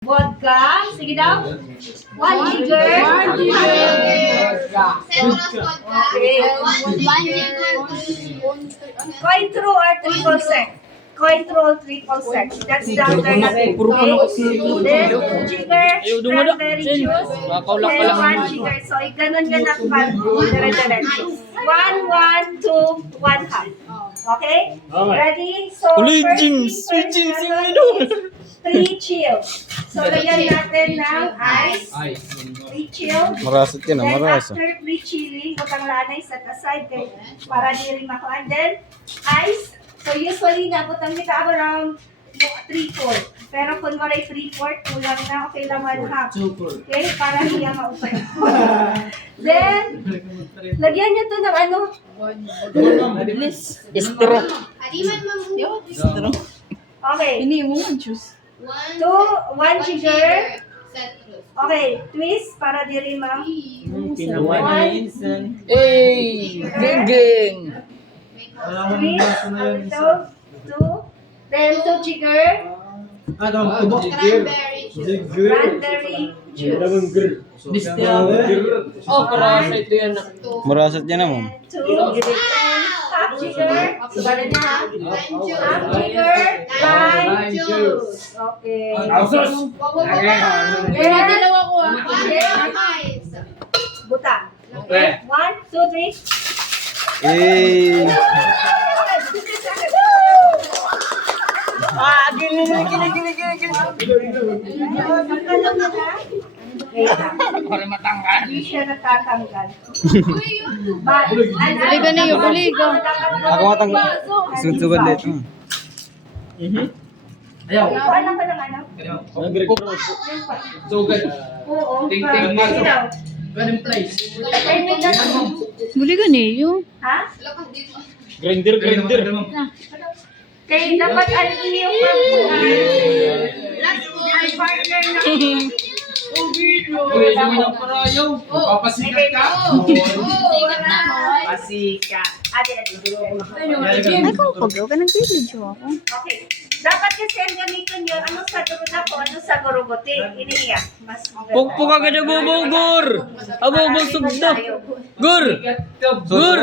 Vodka. Sige daw. 1 jigger. Okay. Coin through or triple sec? Coin through or triple sec? That's the alternative. Okay. Then 2 jigger. Cranberry juice. Then 1 jigger. So, ganun yan ang dire-diretso. 1, 1, 2, 1 half. Okay? Ready? So, first thing first, 3 chill. So, lagyan natin ng ice. 3 chill. Marasot yan, Then, marasot. after pre-chilling, butang lanay set aside kay para di rin makuha. Then, ice. So, usually, nabutang kita around 3/4. Pero kung walay 3/4, kulang na. Okay lang 1/2. Okay? Para niya maupay. Then, lagyan niyo to ng ano? Istro. Okay. Ini mo ang juice. 1 jigger. Okay, twist para di rin ma. Hey! Geng! Twist. 2. Then 2 jigger. Cranberry juice. Oh, karasa ito yan. Marasot yan naman. 2. Half jigger. Subalan niya ha. Half jigger. Lime juice. Okay. Dalawa ko ah. Buta. Okay. 1, 2, 3. Hey! Alam mo na? Para matanggal. Hindi siya natatanggal. Buligan na yung buligan. Ako matang sugod dit. Ayaw. Alam ka ng ano? Sugad. Oo. Ting-ting na. Sige daw. Ganun place. Ay, may ganun. Buligan eh yung. Ha? Grinder. Kaya dapat ang iyong pagbuhay. Ay, partner na. Uy, naman ang parayaw. Papasikat ka. Pasikat. Ate. Ay, kung pagaw ka nag-video ako. Okay. Dapat kasi ang gamitin nyo, anong sa durod ako, anong sa gurugote. Iniya. Mas Pukpuk agad ang bubugor! Abubog sugda! Gur! Gur!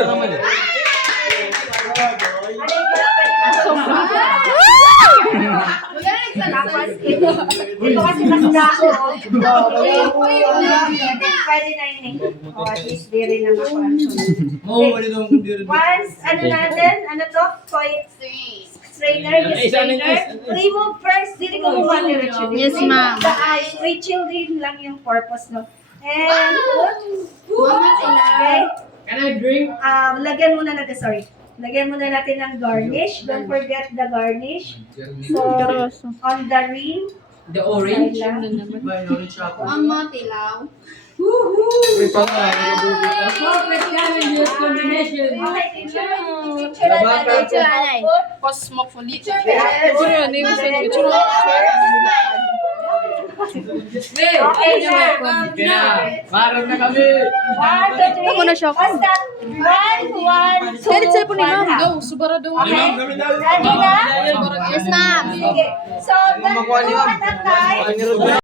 Tapos ito kasi mas dako. Pwede na yun eh. O at least di rin naman ako. Once, ano natin? Ano to? Strainer, yung strainer. Remove first. Dili ko mukha diretso. Yes, ma'am. The ice. Chill din lang yung purpose, no? And put. Okay. Can I drink? Lagyan muna natin, sorry. Lagyan muna natin ng garnish. Don't forget the garnish. So, on the ring. The orange? Mama, tilaw. Okay, picture. Picture na natin. Cosmopolitan. Yes. Okay, sir. Parang na kami. 1, 2, 3. Ako na siya. Basta 1, 1, 2, Edit sa po ni ma'am. 1. Go, subara daw. Okay. Ready na? Yes, ma'am. Sige. So, at a time.